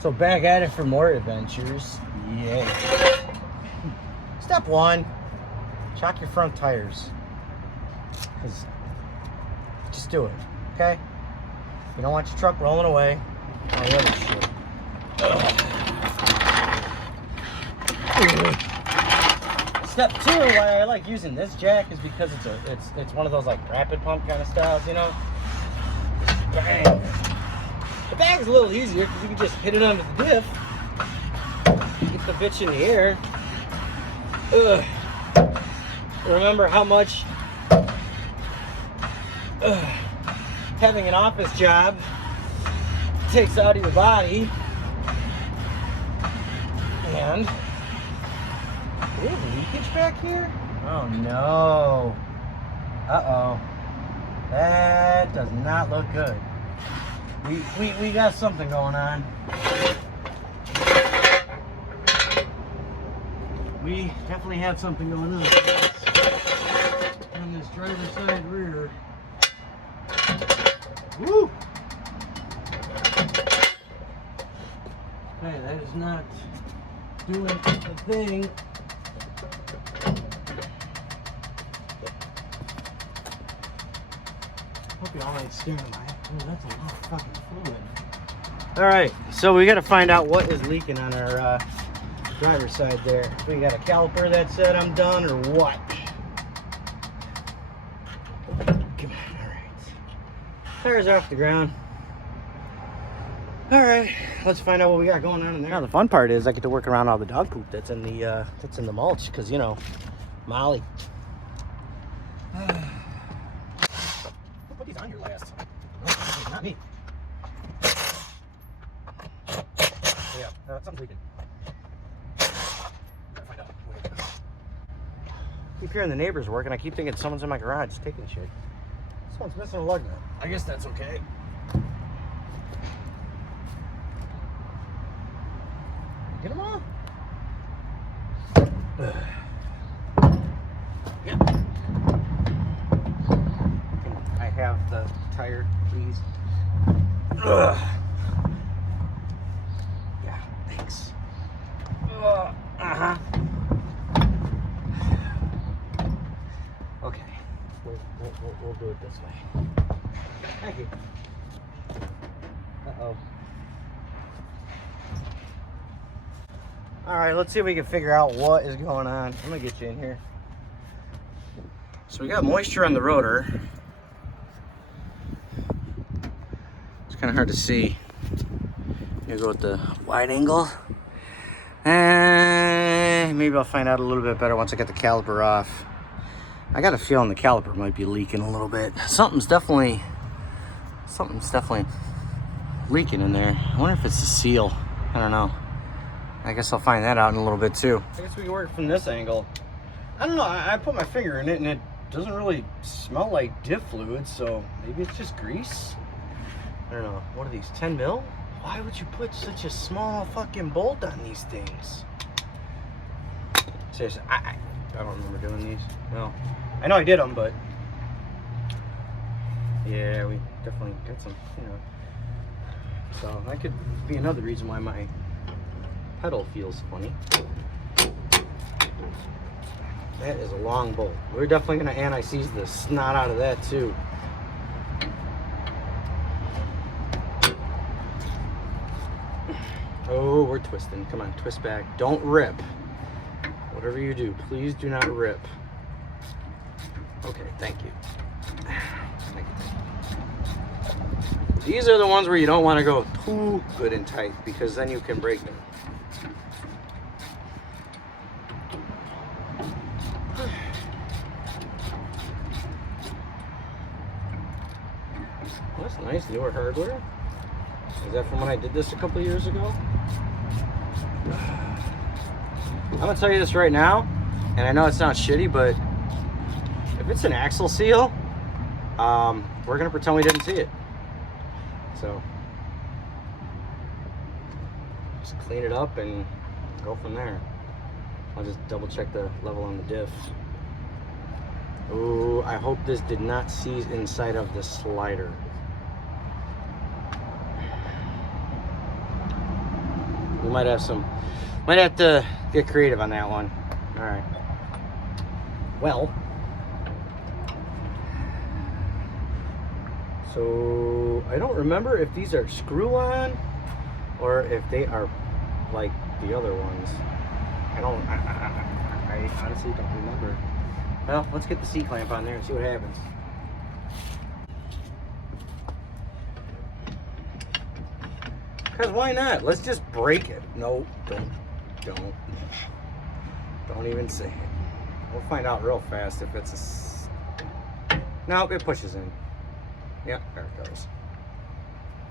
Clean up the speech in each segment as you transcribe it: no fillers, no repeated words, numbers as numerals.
So back at it for more adventures. Yay. Step 1, shock your front tires. Just do it, okay? You don't want your truck rolling away. All the other shit. Step 2, why I like using this jack is because it's one of those like rapid pump kind of styles, you know? Bang. The bag's a little easier because you can just hit it under the diff. Get the bitch in the air. Ugh. Remember how much having an office job takes out of your body. And do we have leakage back here? Oh no. Uh-oh. That does not look good. We got something going on. We definitely have something going on this driver's side rear. Woo! Okay, that is not doing the thing. Hope you all ain't staring at my head. Oh, that's a lot of fucking fluid. Alright, so we gotta find out what is leaking on our driver's side there. We got a caliper that said I'm done or what? Come on, alright. Tires are off the ground. Alright, let's find out what we got going on in there. Now the fun part is I get to work around all the dog poop that's in the mulch, because you know, Molly. Put these on your last. Oh, not me. Yeah, something's leaking. Keep hearing the neighbors working. I keep thinking someone's in my garage taking shit. Someone's missing a lug nut. I guess that's okay. Get them off. Yep. Can I have the tire, please? Yeah, thanks. Uh-huh. Okay, we'll do it this way. Thank you. Uh-oh. All right, let's see if we can figure out what is going on. I'm gonna get you in here. So we got moisture on the rotor. It's kind of hard to see. Here, go with the wide angle. And maybe I'll find out a little bit better once I get the caliper off. I got a feeling the caliper might be leaking a little bit. Something's definitely leaking in there. I wonder if it's the seal. I don't know. I guess I'll find that out in a little bit too. I guess we can work from this angle. I don't know, I put my finger in it and it doesn't really smell like diff fluid, so maybe it's just grease? I don't know. What are these, 10 mil? Why would you put such a small fucking bolt on these things? Seriously, I don't remember doing these. No. I know I did them, but yeah, we definitely got some, you know. So that could be another reason why my pedal feels funny. That is a long bolt. We're definitely gonna anti-seize the snot out of that too. Oh, we're twisting. Come on, twist back. Don't rip. Whatever you do, please do not rip. Okay, thank you. Thank you. These are the ones where you don't want to go too good and tight, because then you can break them. Well, that's nice, newer hardware. Is that from when I did this a couple years ago? I'm gonna tell you this right now, and I know it sounds shitty, but if it's an axle seal, we're gonna pretend we didn't see it. So just clean it up and go from there. I'll just double check the level on the diff. Ooh, I hope this did not seize inside of the slider. We might have to get creative on that one. All right. Well, so I don't remember if these are screw-on or if they are like the other ones. I honestly don't remember. Well, let's get the C-clamp on there and see what happens. Because why not? Let's just break it. No, don't even say it. We'll find out real fast if it's Nope, it pushes in. Yep, there it goes.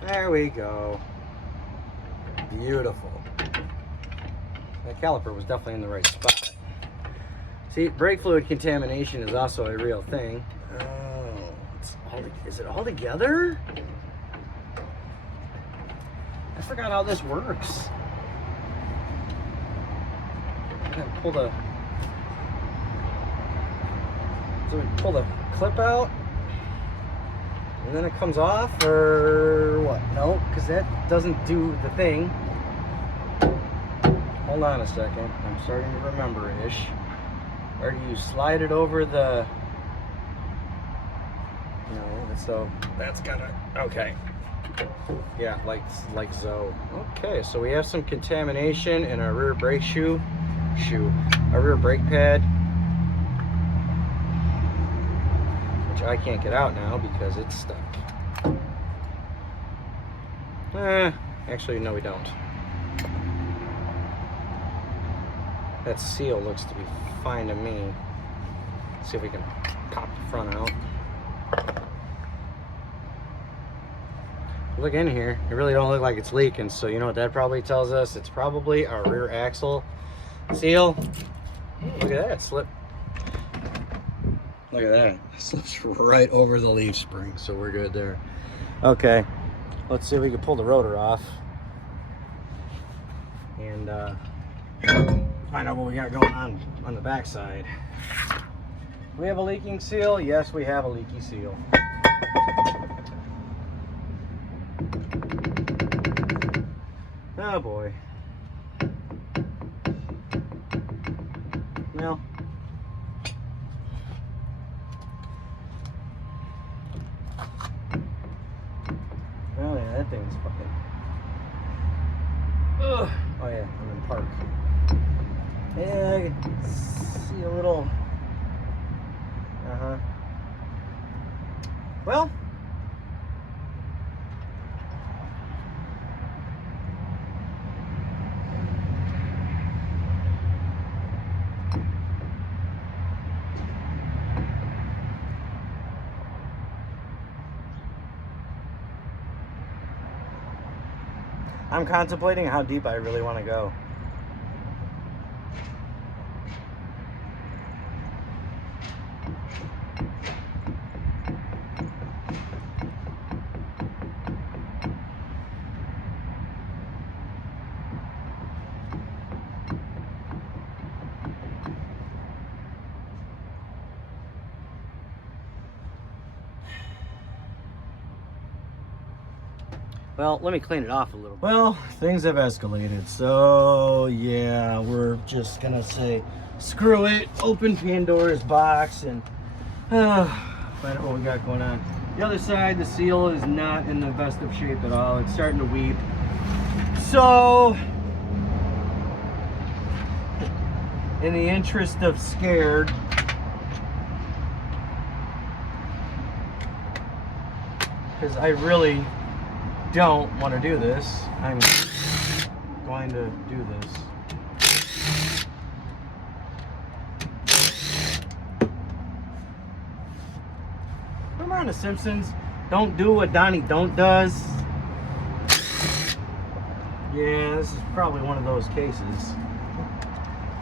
There we go. Beautiful. That caliper was definitely in the right spot. See, brake fluid contamination is also a real thing. Oh, is it all together? I forgot how this works. I gotta pull the... So we pull the clip out, and then it comes off, or what? No, because that doesn't do the thing. Hold on a second. I'm starting to remember-ish. Or do you slide it over the... No, so that's gotta... Okay. Yeah, like so. Okay, so we have some contamination in our rear brake our rear brake pad, which I can't get out now because it's stuck. Actually, no, we don't. That seal looks to be fine to me. Let's see if we can pop the front out. Look in here, it really don't look like it's leaking, so you know what that probably tells us? It's probably our rear axle seal. Look at that slip. Look at that. It slips right over the leaf spring, so we're good there. Okay, let's see if we can pull the rotor off and find out what we got going on the back side. Do we have a leaking seal? Yes, we have a leaky seal. Oh boy. Well, yeah, that thing's fucking. Ugh. Oh yeah, I'm in park. Yeah, I can see a little. Well. I'm contemplating how deep I really want to go. Well, let me clean it off a little bit. Well, things have escalated. So, yeah, we're just gonna say, screw it, open Pandora's box and find out what we got going on. The other side, the seal is not in the best of shape at all. It's starting to weep. So, in the interest of scared, because I really don't want to do this, I'm going to do this. Remember on The Simpsons, don't do what Donnie Don't does? Yeah, this is probably one of those cases.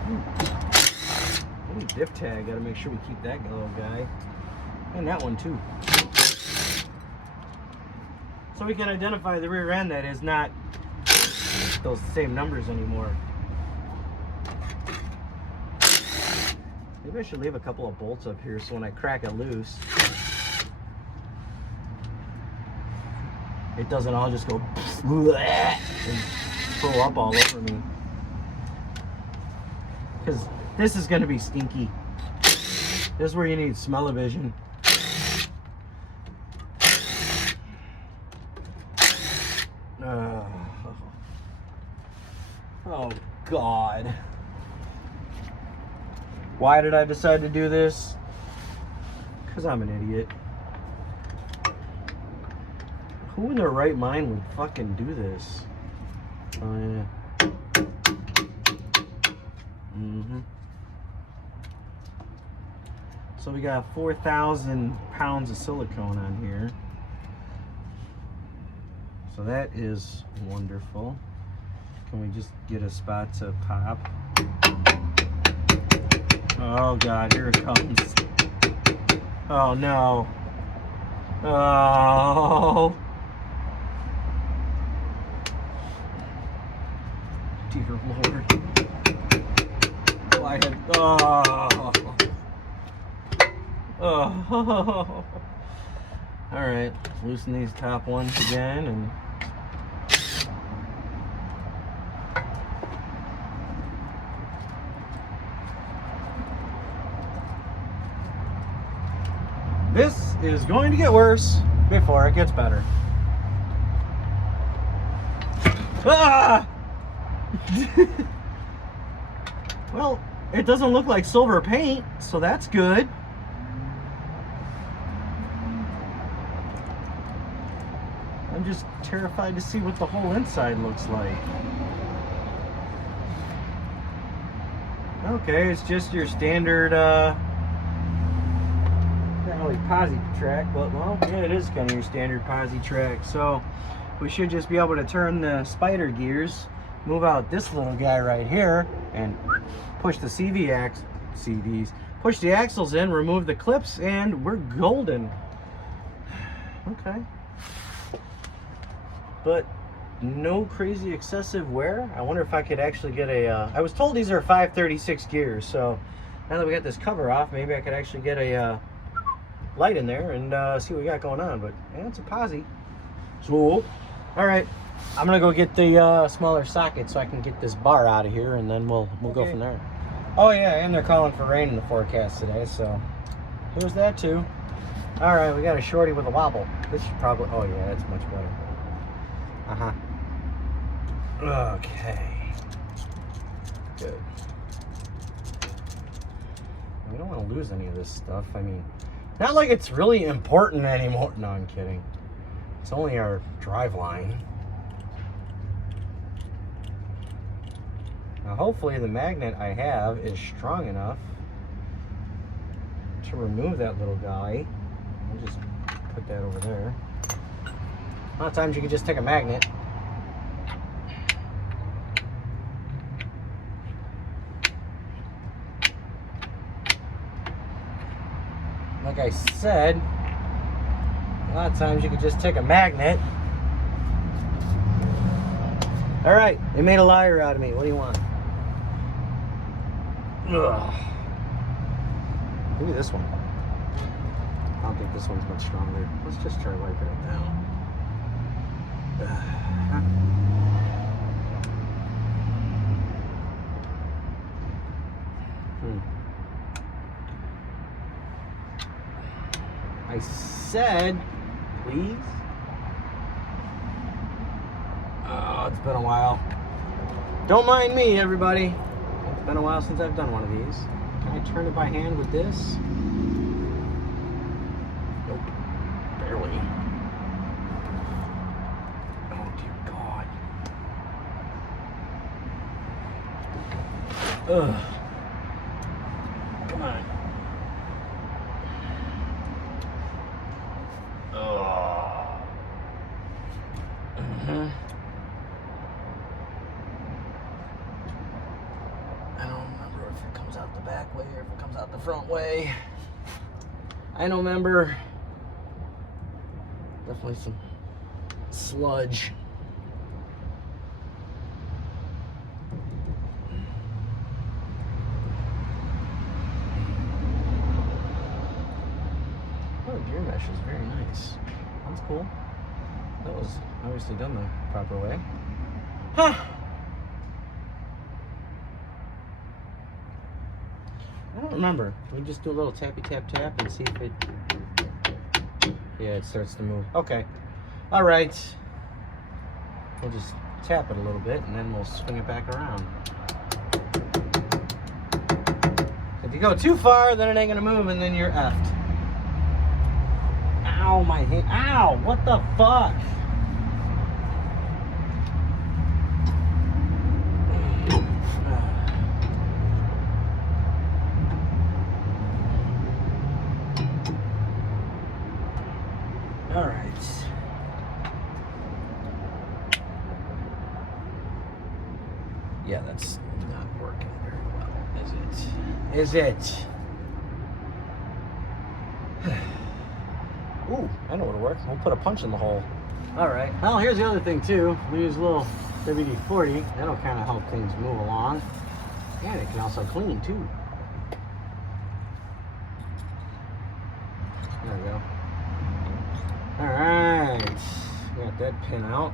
Ooh, diff tag, gotta make sure we keep that little guy. And that one too. So we can identify the rear end that is not those same numbers anymore. Maybe I should leave a couple of bolts up here so when I crack it loose, it doesn't all just go and throw up all over me. Because this is going to be stinky. This is where you need smell-o-vision. Oh, God. Why did I decide to do this? Because I'm an idiot. Who in their right mind would fucking do this? Oh, yeah. So we got 4,000 pounds of silicone on here. So that is wonderful. Can we just get a spot to pop? Oh God, here it comes. Oh no. Oh. Dear Lord. Why had, oh. Oh. Alright, loosen these top ones again and this is going to get worse before it gets better. Ah! Well, it doesn't look like silver paint, so that's good. I'm just terrified to see what the whole inside looks like. Okay, it's just your standard not really posi track, but well, yeah, it is kind of your standard posi track. So we should just be able to turn the spider gears, move out this little guy right here, and push the push the axles in, remove the clips, and we're golden. Okay. But no crazy excessive wear. I wonder if I could actually get a, I was told these are 536 gears, so now that we got this cover off, maybe I could actually get a light in there and see what we got going on. But yeah, it's a posi. So, all right, I'm gonna go get the smaller socket so I can get this bar out of here, and then we'll go from there. Oh yeah, and they're calling for rain in the forecast today, so here's that too. All right, we got a shorty with a wobble. This should probably, oh yeah, that's much better. Okay. Good. We don't want to lose any of this stuff. I mean, not like it's really important anymore. No, I'm kidding. It's only our drive line. Now, hopefully the magnet I have is strong enough to remove that little guy. I'll just put that over there. A lot of times you can just take a magnet. Like I said, a lot of times you can just take a magnet. All right, they made a liar out of me. What do you want? Ugh. Maybe this one. I don't think this one's much stronger. Let's just try wiping it down. I said, please. Oh, it's been a while. Don't mind me, everybody. It's been a while since I've done one of these. Can I turn it by hand with this? Nope. Barely. Oh, dear God. Ugh. Come on. I don't remember if it comes out the back way or if it comes out the front way. I don't remember. Definitely some sludge. Oh, gear mesh is very nice. That's cool. That was obviously done the proper way. Huh. remember. We just do a little tappy tap tap and see if it... Yeah, it starts to move. Okay. All right. We'll just tap it a little bit and then we'll swing it back around. If you go too far, then it ain't gonna move and then you're effed. Ow, my hand. Ow, what the fuck? All right. Yeah, that's not working very well, is it? Is it? Ooh, I know what'll work. We'll put a punch in the hole. All right. Well, here's the other thing too. We use a little WD-40. That'll kind of help things move along. And it can also clean too. There we go. All right. Got that pin out.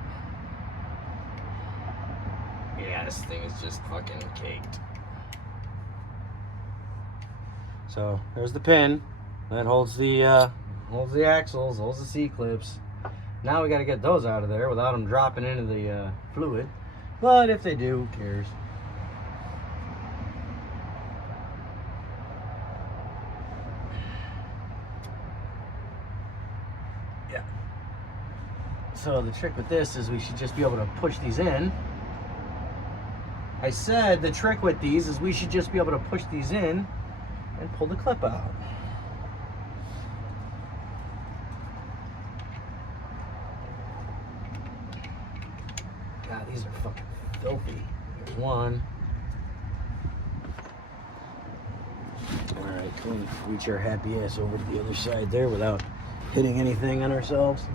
Yeah, this thing is just fucking caked. So there's the pin that holds the axles, holds the C-clips. Now we got to get those out of there without them dropping into the fluid. But if they do, who cares? Yeah. So the trick with this is we should just be able to push these in. I said the trick with these is we should just be able to push these in and pull the clip out. God, these are fucking filthy. Here's one. Alright, can we reach our happy ass over to the other side there without hitting anything on ourselves?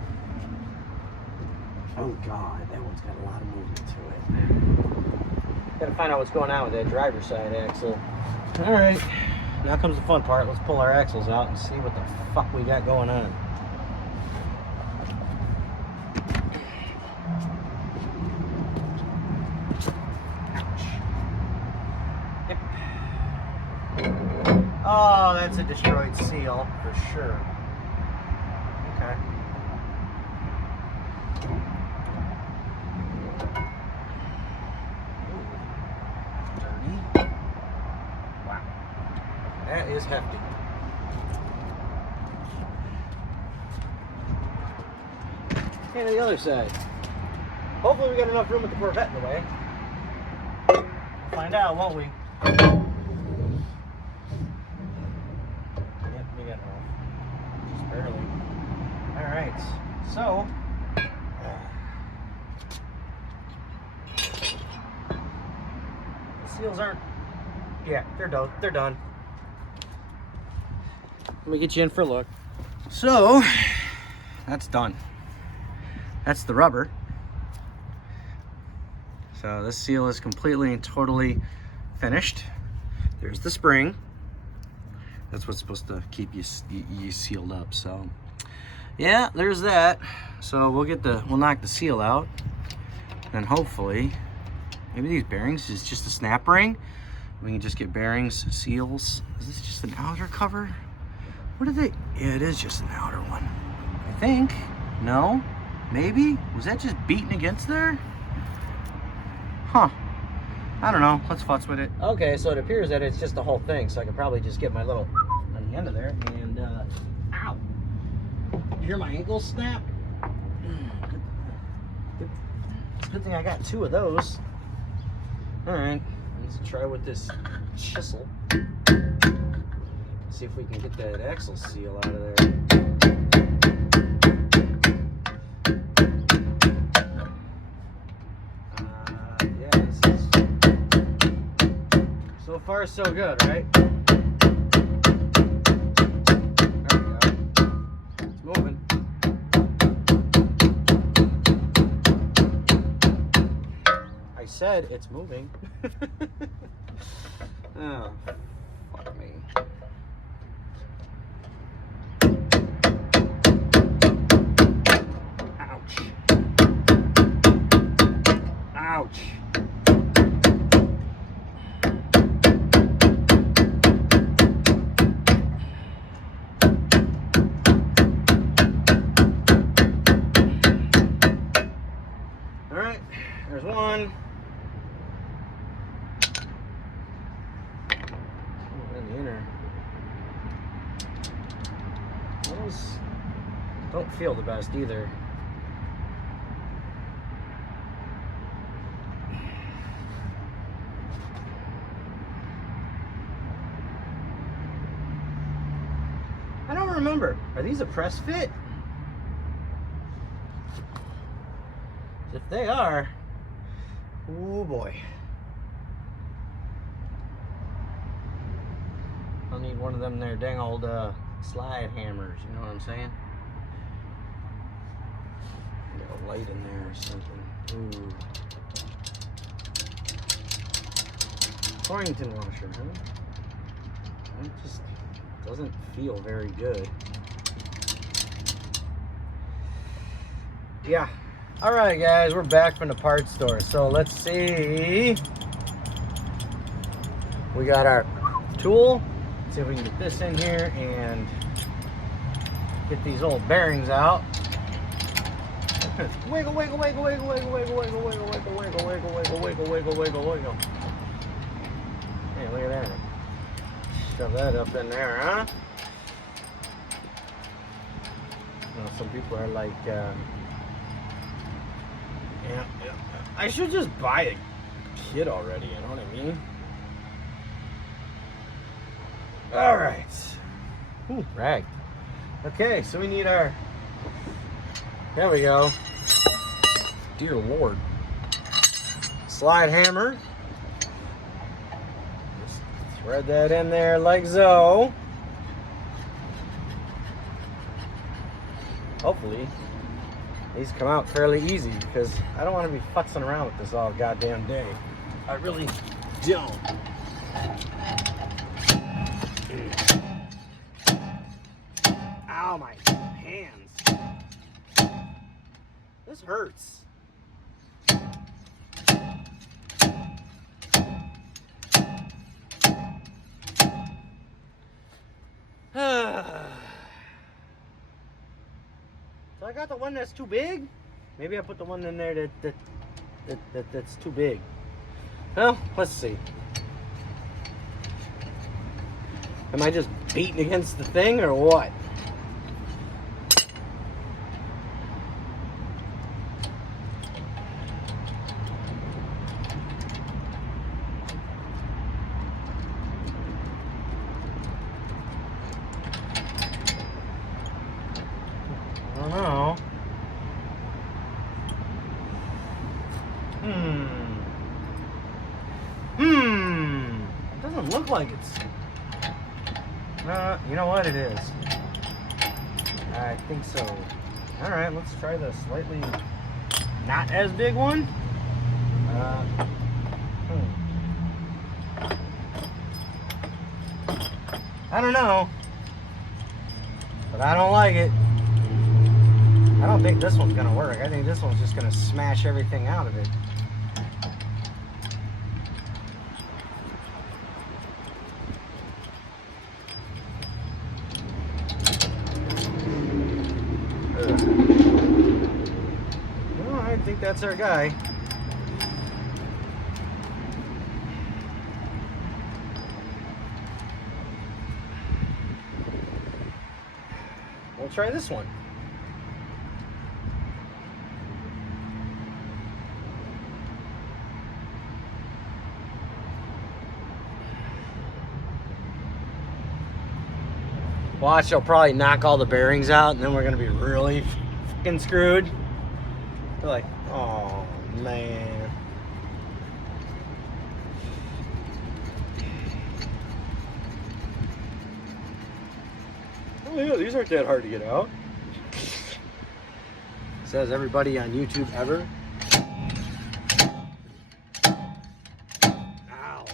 Oh God, that one's got a lot of movement to it. Gotta find out what's going on with that driver's side axle. Alright, now comes the fun part. Let's pull our axles out and see what the fuck we got going on. Yep. Oh, that's a destroyed seal for sure. Okay. That is hefty. And the other side. Hopefully we got enough room with the Corvette in the way. We'll find out, won't we? Yep, we got enough. Just barely. Alright, so the seals aren't... Yeah, they're done. They're done. Let me get you in for a look. So, that's done. That's the rubber. So this seal is completely and totally finished. There's the spring. That's what's supposed to keep you sealed up. So, yeah, there's that. So we'll knock the seal out, and hopefully, maybe these bearings is just a snap ring. We can just get bearings, seals. Is this just an outer cover? What are they? Yeah, it is just an outer one. I think. No? Maybe? Was that just beating against there? Huh. I don't know. Let's futz with it. Okay, so it appears that it's just the whole thing, so I could probably just get my little on the end of there and, ow. You hear my ankle snap? Good thing I got two of those. Alright, let's try with this chisel. See if we can get that axle seal out of there. Yeah, this is... So far, so good, right? There we go. It's moving. I said it's moving. Oh, fuck me. Ouch. don't feel the best either. I don't remember. Are these a press fit? If they are, oh boy. I'll need one of them there dang old slide hammers, you know what I'm saying? Got a light in there or something. Ooh. Torrington washer, huh? It just doesn't feel very good. Yeah. Alright guys, we're back from the parts store. So let's see. We got our tool. Let's see if we can get this in here and get these old bearings out. Wiggle, wiggle, wiggle, wiggle, wiggle, wiggle, wiggle, wiggle, wiggle, wiggle, wiggle, wiggle, wiggle, wiggle, wiggle, wiggle. Hey, look at that. Shove that up in there, huh? Well, some people are like, yeah. I should just buy a kit already, you know what I mean? Alright. Ooh, rag. Okay, so we need our, there we go. Dear Lord. Slide hammer. Just thread that in there like so. Hopefully these come out fairly easy, because I don't want to be futzing around with this all goddamn day. I really don't. Ow, my hands. This hurts. So I got the one that's too big. Maybe I put the one in there that's too big. Well, let's see. Am I just beating against the thing or what? I don't know. It doesn't look like it's... you know what it is? I think so. Alright, let's try the slightly not as big one. I don't know. But I don't like it. I don't think this one's gonna work. I think this one's just gonna smash everything out of it. Well, I think that's our guy. We'll try this one. Watch, I'll probably knock all the bearings out, and then we're gonna be really fucking screwed. They're like, oh man. Oh yeah, these aren't that hard to get out. Says everybody on YouTube ever. Ow.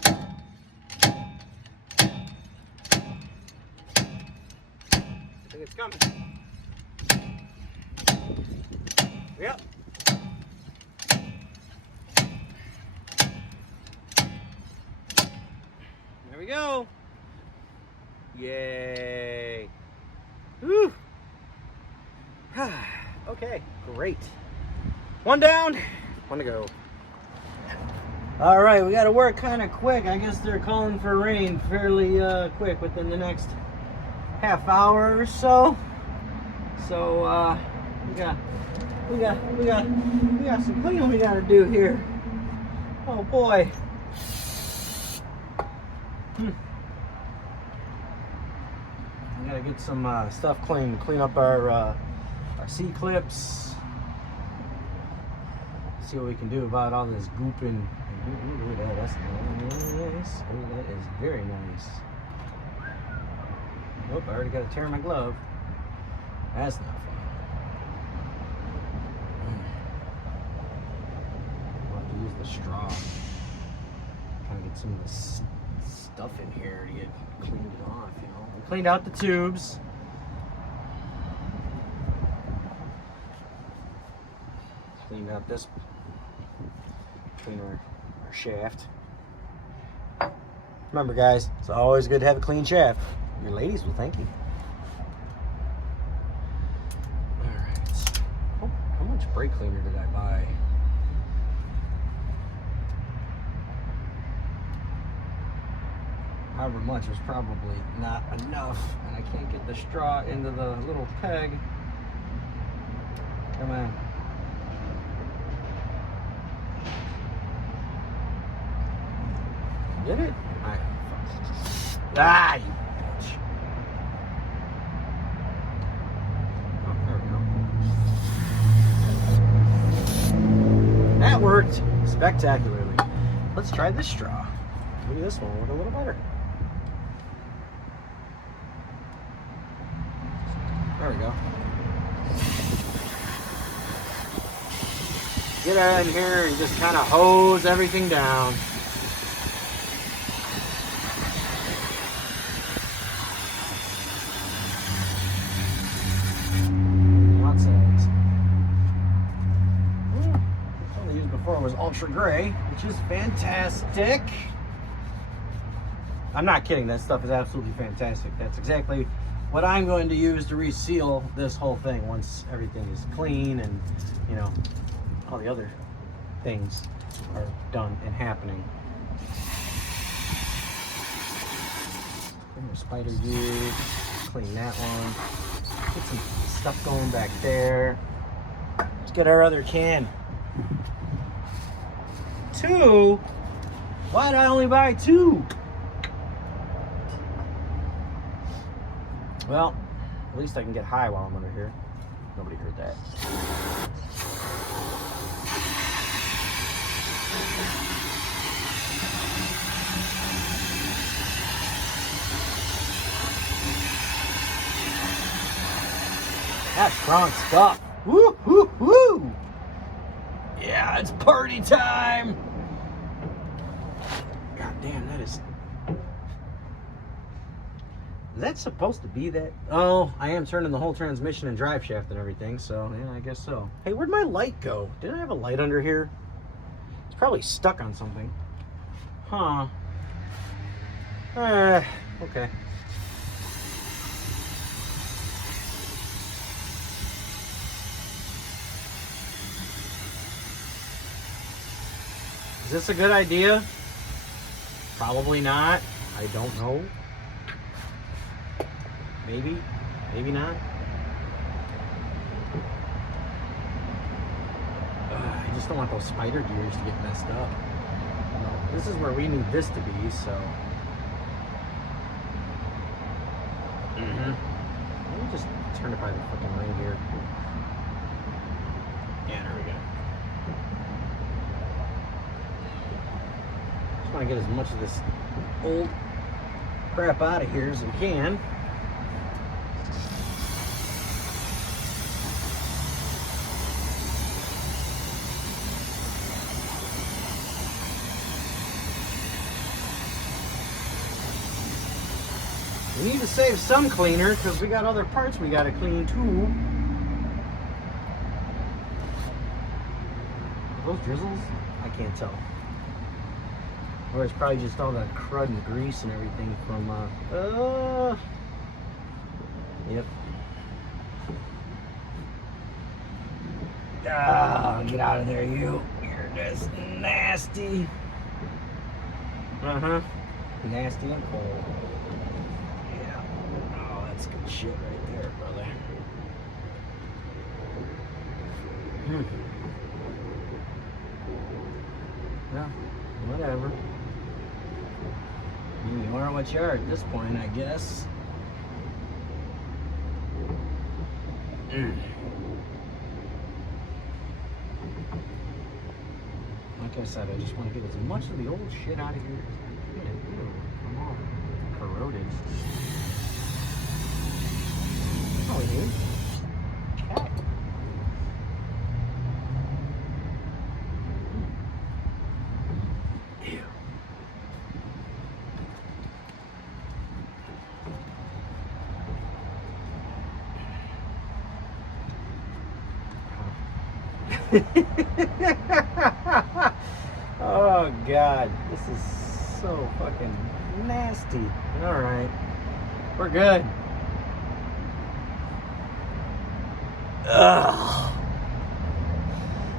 I think it's coming. Yep. There we go. Yay. Woo. Okay, great. One down, one to go. All right, we got to work kind of quick. I guess they're calling for rain fairly quick within the next half hour or so. So we got some cleaning we gotta do here. Oh boy. We gotta get some stuff clean up our C-clips. See what we can do about all this gooping. Ooh, that's nice. Oh, that is very nice. Nope, I already got to tear my glove. That's not fun. I'll have to use the straw. Kind of get some of this stuff in here to get cleaned off, you know. We cleaned out the tubes. Cleaned out this. Clean our shaft. Remember, guys, it's always good to have a clean shaft. Your ladies will thank you. Alright. Oh, how much brake cleaner did I buy? However much was probably not enough. And I can't get the straw into the little peg. Come on. Did it? Alright. Ah, you bitch. Oh, there we go. That worked spectacularly. Let's try this straw. Maybe this one will work a little better. There we go. Get out in here and just kind of hose everything down. Was ultra gray, which is fantastic. I'm not kidding, that stuff is absolutely fantastic. That's exactly what I'm going to use to reseal this whole thing once everything is clean and, you know, all the other things are done and happening. Clean the spider view, clean that one, get some stuff going back there. Let's get our other can. 2? Why'd I only buy 2? Well, at least I can get high while I'm under here. Nobody heard that. That's strong stuff. Woo, woo, woo! Yeah, it's party time! God damn, that is... Is that supposed to be that? Oh, I am turning the whole transmission and drive shaft and everything, so yeah, I guess so. Hey, where'd my light go? Didn't I have a light under here? It's probably stuck on something. Huh. Okay. Is this a good idea? Probably not. I don't know. Maybe. Maybe not. I just don't want those spider gears to get messed up. No, this is where we need this to be, so. Let me just turn it by the fucking ring here. Yeah, there we go. Just want to get as much of this old crap out of here as we can. We need to save some cleaner because we got other parts we got to clean too. Are those drizzles? I can't tell. Or it's probably just all that crud and grease and everything from, yep. Ah, get out of there, you. You're just nasty. Nasty and cold. Yeah. Oh, that's good shit right there, brother. Yeah, whatever. You are what you are at this point, I guess. Like I said, I just want to get as much of the old shit out of here as I can. Ew, I'm all corroded. Oh, it is. Cat. Ew. Oh God, this is so fucking nasty. All right, we're good. Ugh.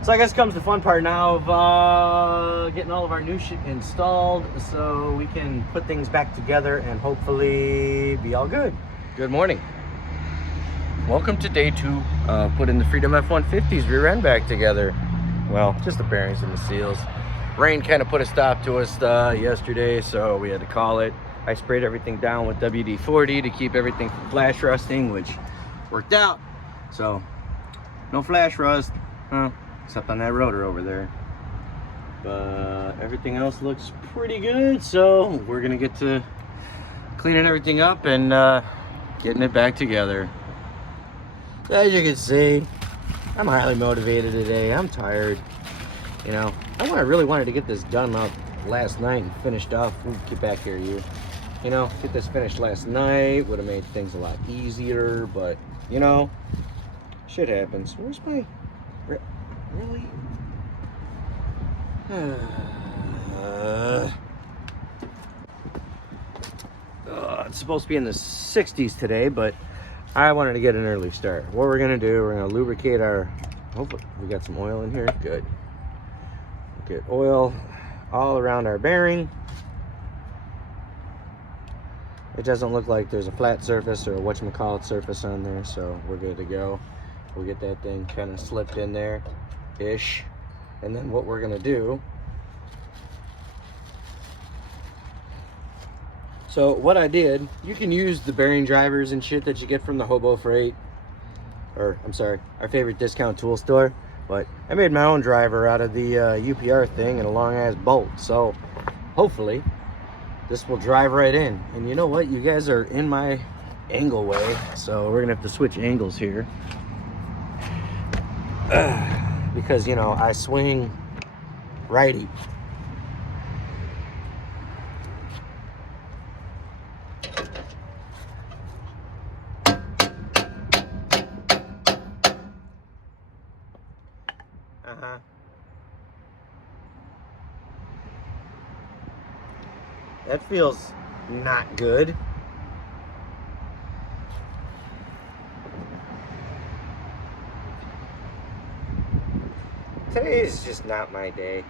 So I guess comes the fun part now of getting all of our new shit installed so we can put things back together and hopefully be all good. Good morning. Welcome to day 2 of putting the Freedom F-150's rear end back together. Well, just the bearings and the seals. Rain kind of put a stop to us yesterday, so we had to call it. I sprayed everything down with WD-40 to keep everything from flash rusting, which worked out. So, no flash rust, except on that rotor over there. But everything else looks pretty good, so we're gonna get to cleaning everything up and getting it back together. As you can see, I'm highly motivated today. I'm tired. You know, I really wanted to get this done out last night and finished off. Ooh, get back here, you. You know, get this finished last night. Would have made things a lot easier, but, you know, shit happens. Where's my... Really? It's supposed to be in the 60s today, but I wanted to get an early start. What we're gonna do, we're gonna lubricate our, hopefully we got some oil in here, good. Get oil all around our bearing. It doesn't look like there's a flat surface or a whatchamacallit surface on there, so we're good to go. We'll get that thing kind of slipped in there-ish. And then what we're gonna do, so what I did, you can use the bearing drivers and shit that you get from the Hobo Freight, or I'm sorry, our favorite discount tool store, but I made my own driver out of the UPR thing and a long ass bolt. So hopefully this will drive right in. And you know what? You guys are in my angle way, so we're gonna have to switch angles here. Because, you know, I swing righty. That feels not good. Today is just not my day.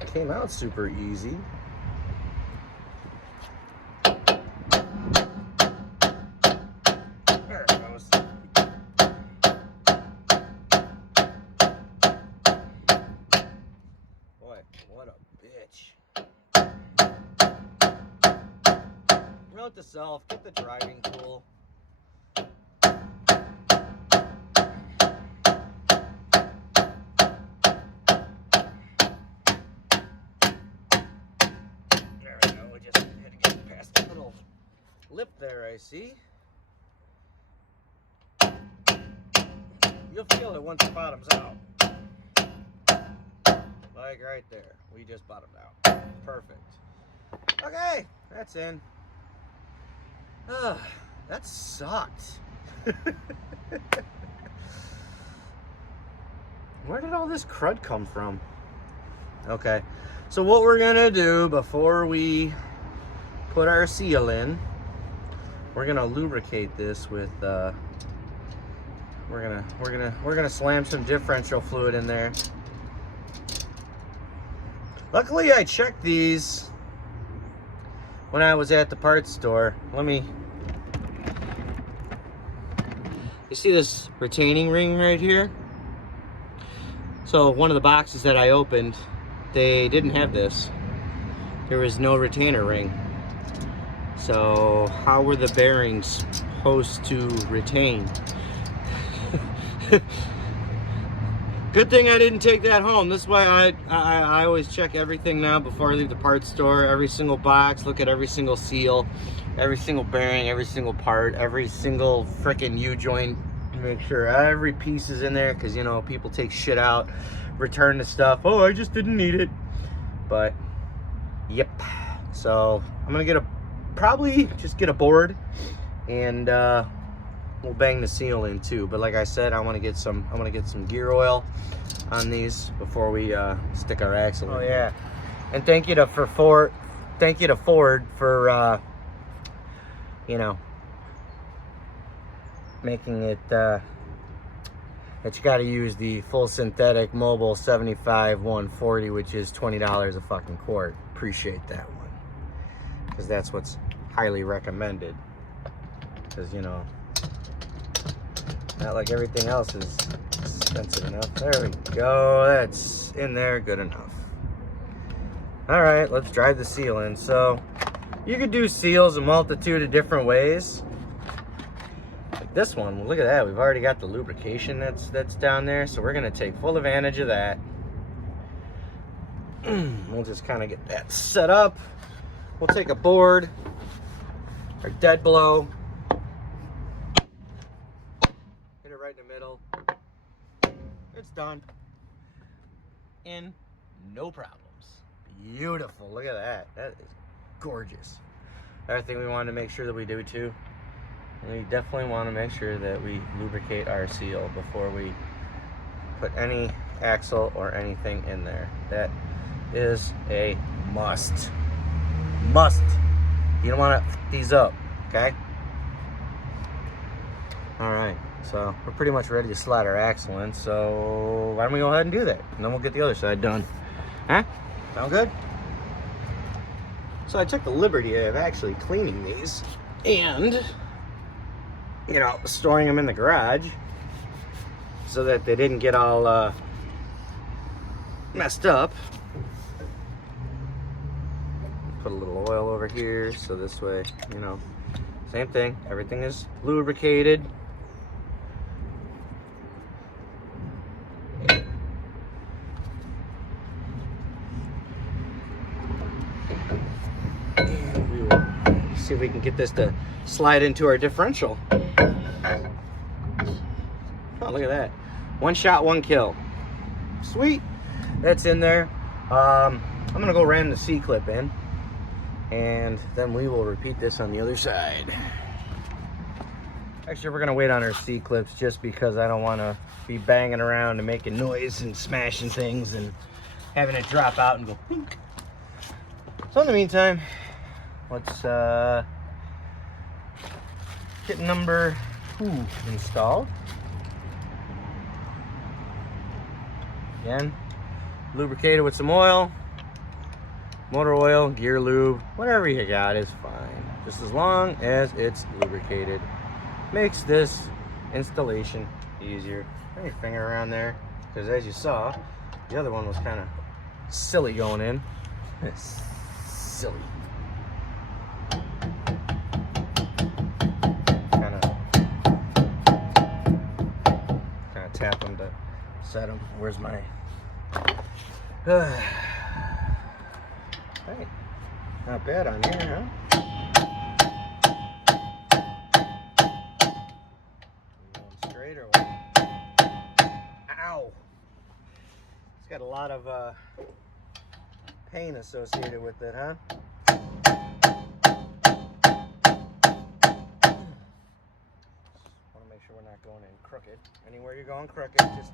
It came out super easy. What a bitch. Note to self, get the driving tool. There we go, we just had to get past the little lip there, I see. You'll feel it once it bottoms out. Like right there. We just bottomed out. Perfect. Okay, that's in. That sucked. Where did all this crud come from? Okay, so what we're gonna do before we put our seal in, we're gonna lubricate this with we're gonna slam some differential fluid in there. Luckily, I checked these when I was at the parts store. You see this retaining ring right here? So one of the boxes that I opened, they didn't have this. There was no retainer ring. So how were the bearings supposed to retain? Good thing I didn't take that home. This is why I always check everything now before I leave the parts store. Every single box, look at every single seal, every single bearing, every single part, every single frickin' U-joint. Make sure every piece is in there, because you know, people take shit out, return the stuff. Oh, I just didn't need it. But yep. So I'm gonna probably just get a board, and we'll bang the seal in too. But like I said, I want to get some gear oil on these before we stick our axle in. Oh yeah, and thank you to Ford for you know, making it that you got to use the full synthetic mobile 75 140, which is $20 a fucking quart. Appreciate that one, because that's what's highly recommended, because you know, not like everything else is expensive enough. There we go. That's in there. Good enough. All right, let's drive the seal in. So you could do seals a multitude of different ways. Like this one, well, look at that. We've already got the lubrication that's down there. So we're going to take full advantage of that. We'll just kind of get that set up. We'll take a board, our dead blow, hit it right in the middle. It's done. In no problems. Beautiful. Look at that. That is gorgeous. Other thing we want to make sure that we do too, we definitely want to make sure that we lubricate our seal before we put any axle or anything in there. That is a must. Must. You don't want to f these up, okay? All right, so we're pretty much ready to slide our axle in, so why don't we go ahead and do that, and then we'll get the other side done. Huh? Sound good? So I took the liberty of actually cleaning these and, you know, storing them in the garage so that they didn't get all messed up. Put a little oil over here, so this way, you know, same thing, everything is lubricated. And we will see if we can get this to slide into our differential. Oh, look at that. One shot, one kill. Sweet. That's in there. I'm gonna go ram the C-clip in, and then we will repeat this on the other side. Actually, we're gonna wait on our C-clips just because I don't want to be banging around and making noise and smashing things and having it drop out and go pink. So in the meantime, let's get number 2 installed. Again, lubricated with some oil, motor oil, gear lube, whatever you got is fine, just as long as it's lubricated. Makes this installation easier. Put your finger around there, because as you saw, the other one was kind of silly going in. It's silly. Kind of tap them to set them. Where's my hey, not bad on here, huh? Going straight or what? Ow! It's got a lot of pain associated with it, huh? Want to make sure we're not going in crooked. Anywhere you're going crooked, just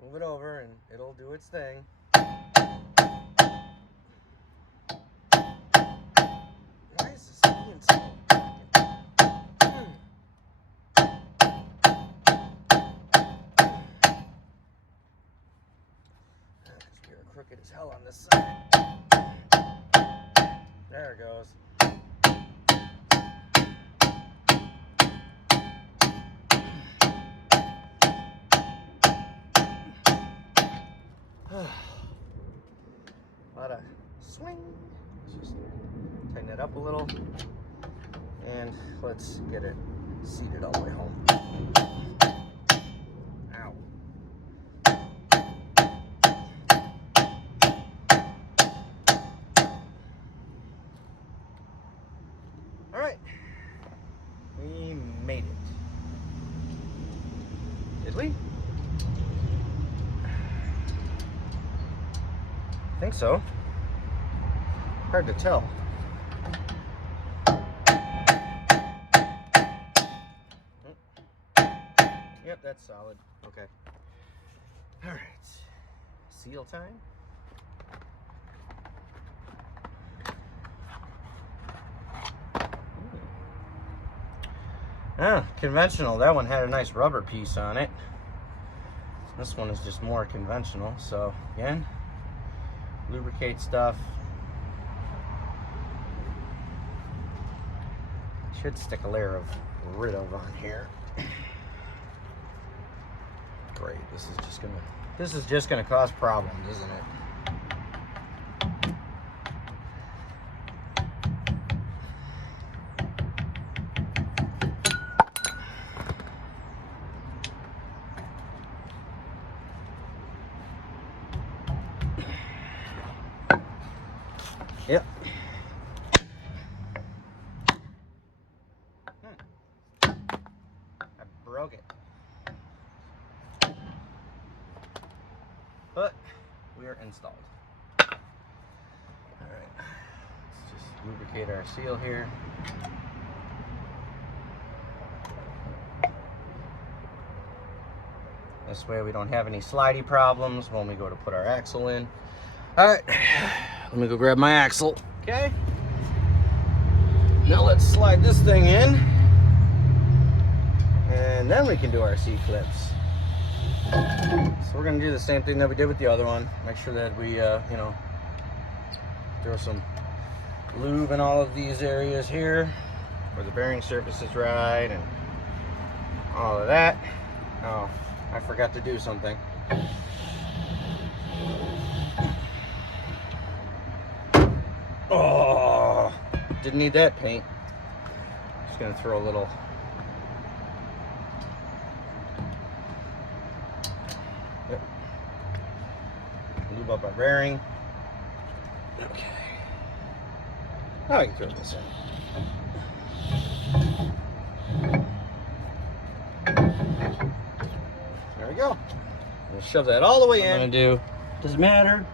move it over and it'll do its thing. Why is this being so crooked as hell on this side. There it goes. A lot of swing. Let's just tighten it up a little. And let's get it seated all the way home. Ow. All right. We made it. Did we? I think so. Hard to tell. Yep, that's solid. Okay. All right. Seal time. Ah, conventional. That one had a nice rubber piece on it. This one is just more conventional. So, again, lubricate stuff. Should stick a layer of rid of on here. Great. This is just gonna cause problems, isn't it? Yep. I broke it. But we are installed. All right. Let's just lubricate our seal here. This way we don't have any slidey problems when we go to put our axle in. All right. Let me go grab my axle. Okay. Now let's slide this thing in. And then we can do our C-clips. So we're going to do the same thing that we did with the other one. Make sure that we, you know, throw some lube in all of these areas here where the bearing surface is right and all of that. Oh, I forgot to do something. Oh, didn't need that paint. Just gonna throw a little. Yep. Lube up our bearing. Okay. Now I can throw this in. There we go. We'll shove that all the way in. I'm gonna do. Doesn't matter.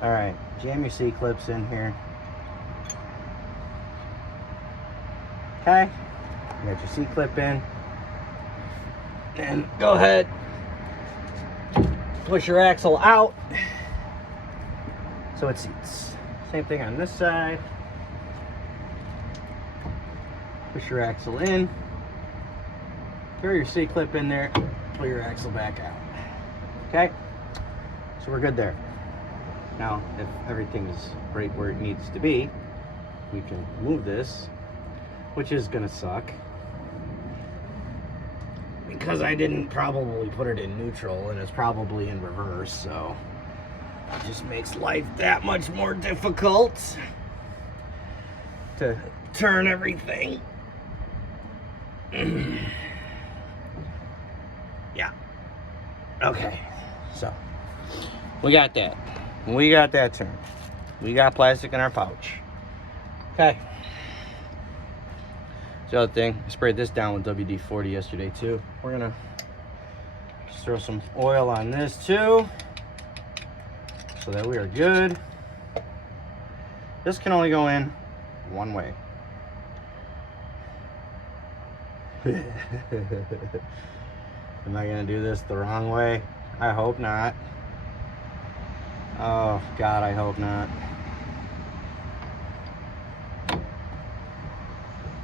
All right. Jam your C-clips in here. Okay, you got your C-clip in, and go ahead, push your axle out so it seats. Same thing on this side. Push your axle in, throw your C-clip in there, pull your axle back out. Okay, so we're good there. Now, if everything is right where it needs to be, we can move this, which is gonna suck because I didn't probably put it in neutral and it's probably in reverse, so it just makes life that much more difficult to turn everything. Yeah. Okay, so we got that. We got that turned. We got plastic in our pouch. Okay. The other thing, I sprayed this down with WD-40 yesterday too. We're gonna just throw some oil on this too, so that we are good. This can only go in one way. Am I gonna do this the wrong way? I hope not. Oh God, I hope not.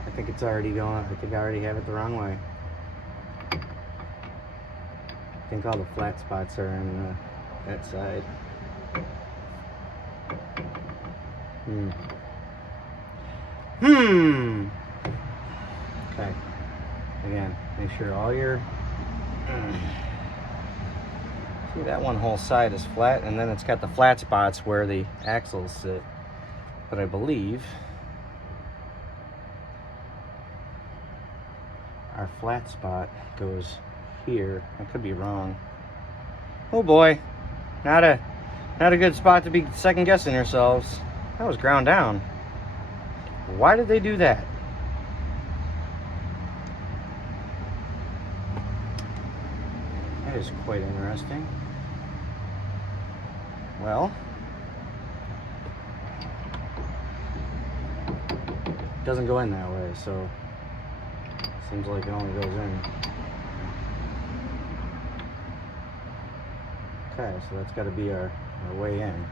I think it's already going. I think I already have it the wrong way. I think all the flat spots are on that side. Okay. Again, make sure all your... See, that one whole side is flat, and then it's got the flat spots where the axles sit. But I believe our flat spot goes here. I could be wrong. Oh boy, not a good spot to be second guessing yourselves. That was ground down. Why did they do that? That is quite interesting. Well, it doesn't go in that way, so seems like it only goes in. Okay, so that's got to be our way in.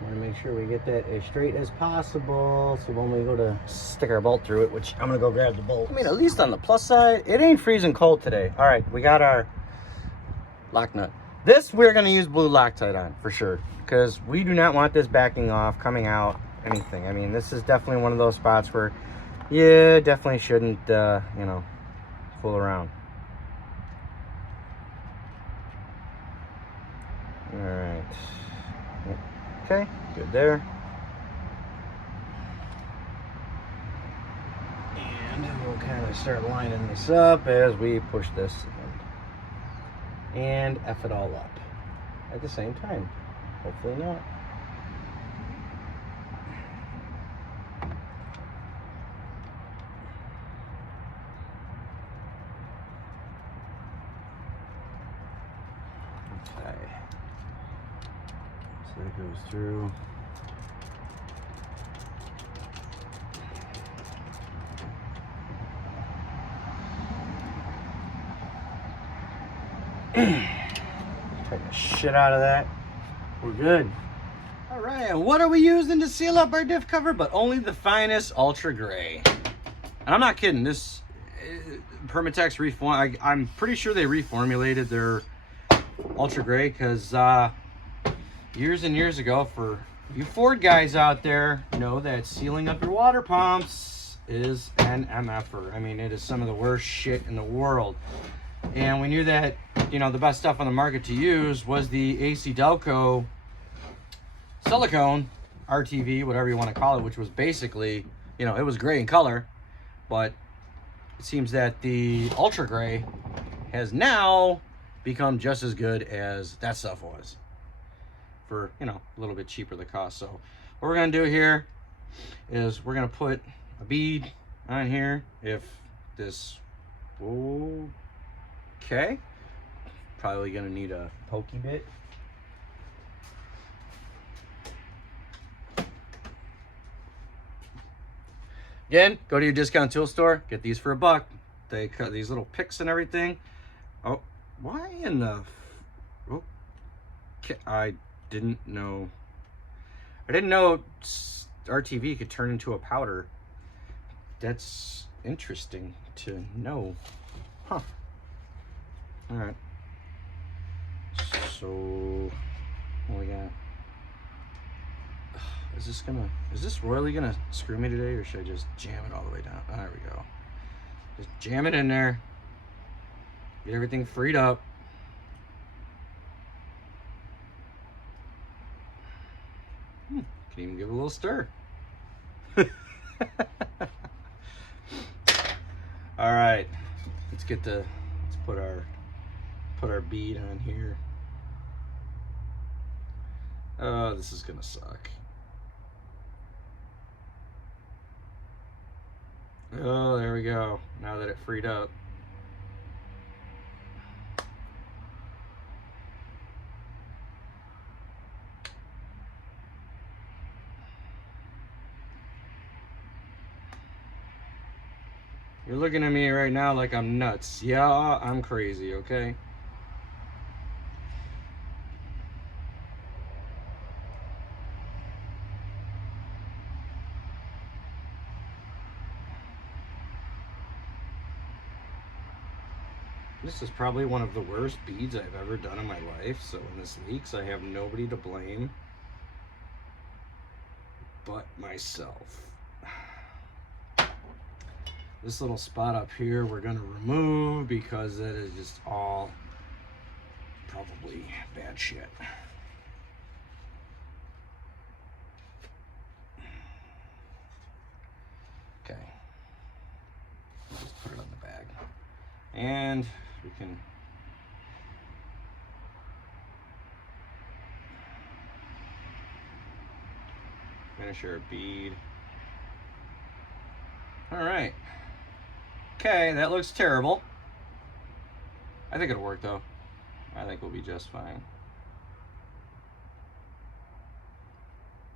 Want to make sure we get that as straight as possible, so when we go to stick our bolt through it, which I'm gonna go grab the bolt. I mean, at least on the plus side, it ain't freezing cold today. All right, we got our lock nut. This we're gonna use blue Loctite on for sure, because we do not want this backing off, coming out, anything. I mean, this is definitely one of those spots where you definitely shouldn't, you know, fool around. All right. Okay, good there. And we'll kind of start lining this up as we push this in. And F it all up at the same time. Hopefully not. Okay. So that goes through. Take the shit out of that. We're good. All right, and what are we using to seal up our diff cover? But only the finest Ultra Gray. And I'm not kidding. This Permatex reform. I'm pretty sure they reformulated their Ultra Gray because years and years ago, for you Ford guys out there, know that sealing up your water pumps is an MFer. I mean, it is some of the worst shit in the world. And we knew that, you know, the best stuff on the market to use was the AC Delco silicone RTV, whatever you want to call it, which was basically, you know, it was gray in color, but it seems that the Ultra Gray has now become just as good as that stuff was for, you know, a little bit cheaper the cost. So what we're going to do here is we're going to put a bead on here. If this, okay, probably going to need a pokey bit. Again, go to your discount tool store, get these for $1. They cut these little picks and everything. Oh, why in the... Okay, I didn't know RTV could turn into a powder. That's interesting to know. Huh. All right. So, what we got? Is this royally gonna screw me today, or should I just jam it all the way down? There we go. Just jam it in there. Get everything freed up. Can even give it a little stir. All right, let's put our bead on here. Oh, this is gonna suck. Oh, there we go. Now that it freed up. You're looking at me right now like I'm nuts. Yeah, I'm crazy, okay? This is probably one of the worst beads I've ever done in my life. So when this leaks, I have nobody to blame but myself. This little spot up here we're going to remove because it is just all probably bad shit. Okay. Just put it on the bag. And we can finish our bead. All right. Okay, that looks terrible. I think it'll work though. I think we'll be just fine.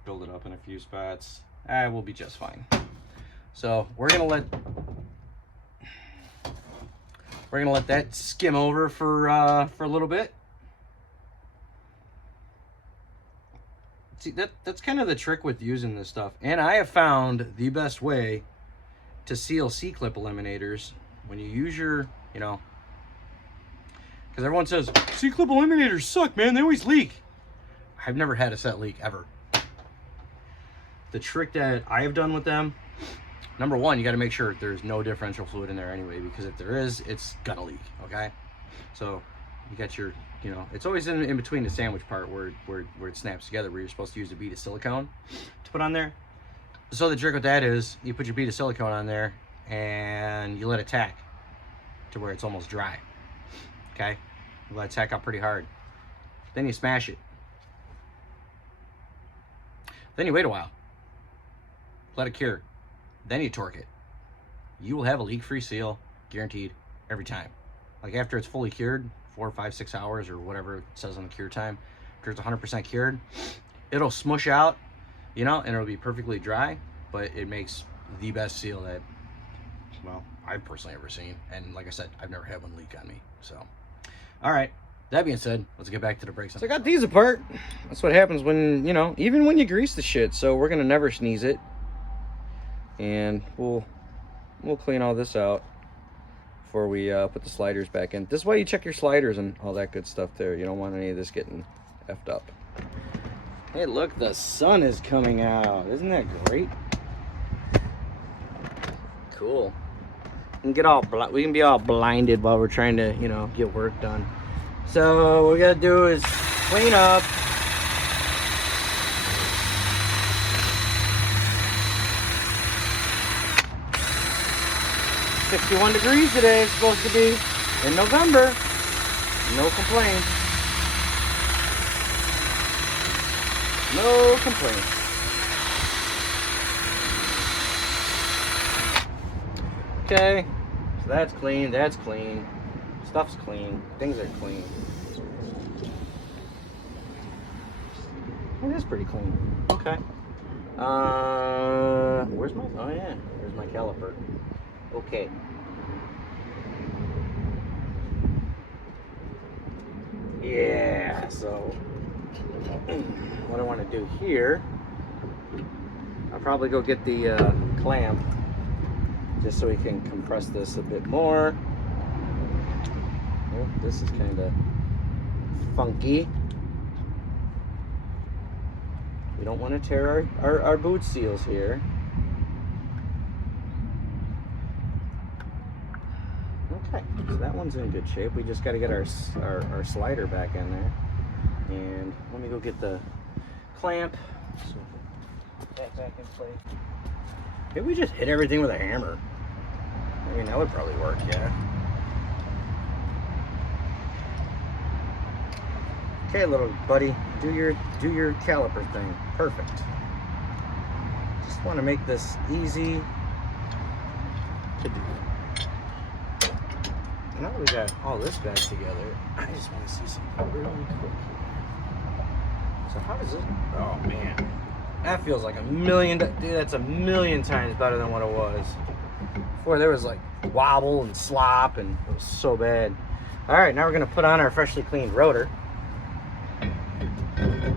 Build it up in a few spots. We'll be just fine. So we're gonna let that skim over for a little bit. See, that's kind of the trick with using this stuff. And I have found the best way to seal C-clip eliminators when you use your, you know, because everyone says C-clip eliminators suck, man, they always leak. I've never had a set leak ever. The trick that I have done with them, number one, you got to make sure there's no differential fluid in there anyway, because if there is, it's gonna leak. Okay, so you got your, you know, it's always in between the sandwich part where it snaps together, where you're supposed to use a bead of silicone to put on there. So the trick with that is you put your bead of silicone on there and you let it tack to where it's almost dry. Okay, you let it tack up pretty hard. Then you smash it. Then you wait a while. Let it cure. Then you torque it. You will have a leak-free seal, guaranteed, every time. Like after it's fully cured, 4, 5, 6 hours or whatever it says on the cure time, after it's 100% cured, it'll smush out, you know, and it'll be perfectly dry, but it makes the best seal that, well, I've personally ever seen. And like I said, I've never had one leak on me. So, all right, that being said, let's get back to the brakes. So I got these apart. That's what happens when, you know, even when you grease the shit. So we're gonna never sneeze it. And we'll clean all this out before we put the sliders back in. This is why you check your sliders and all that good stuff there. You don't want any of this getting effed up. Hey, look, the sun is coming out. Isn't that great? Cool. We can be all blinded while we're trying to, you know, get work done. So what we gotta do is clean up. It's 61 degrees today. It's supposed to be in November. No complaints. No complaints. Okay, so that's clean, that's clean. Stuff's clean, things are clean. It is pretty clean. Okay. Where's my, oh yeah, there's my caliper. Okay. Yeah, so what I want to do here, I'll probably go get the clamp just so we can compress this a bit more. Oh, this is kind of funky. We don't want to tear our boot seals here. Okay, so that one's in good shape. We just got to get our slider back in there. And let me go get the clamp. So put that back in place. Maybe we just hit everything with a hammer. I mean, that would probably work, yeah. Okay, little buddy, do your caliper thing. Perfect. Just want to make this easy to do. Now that we got all this back together, I just want to see something really quick here. So how does this? Oh man, that feels like dude, that's a million times better than what it was. Before there was like wobble and slop and it was so bad. All right, now we're gonna put on our freshly cleaned rotor.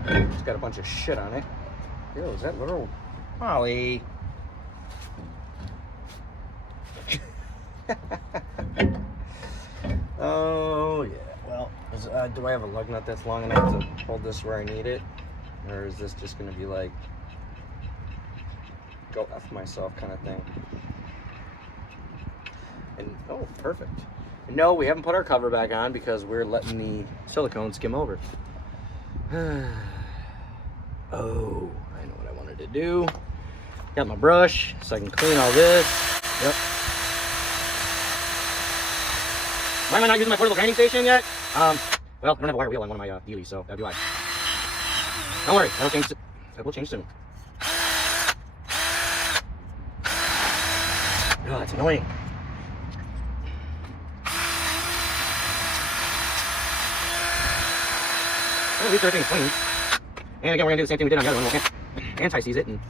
It's got a bunch of shit on it. Ew, is that little Molly? Oh, yeah. Well, do I have a lug nut that's long enough to hold this where I need it? Or is this just going to be like, go F myself kind of thing? And, oh, perfect. No, we haven't put our cover back on because we're letting the silicone skim over. Oh, I know what I wanted to do. Got my brush so I can clean all this. Yep. Why am I not using my portable grinding station yet? Well, I don't have a wire wheel on one of my dealies, so that'd be why. Don't worry, that'll change. That will change soon. Oh, that's annoying. Well, at least everything's clean. And again, we're gonna do the same thing we did on the other one. We'll anti-seize it and.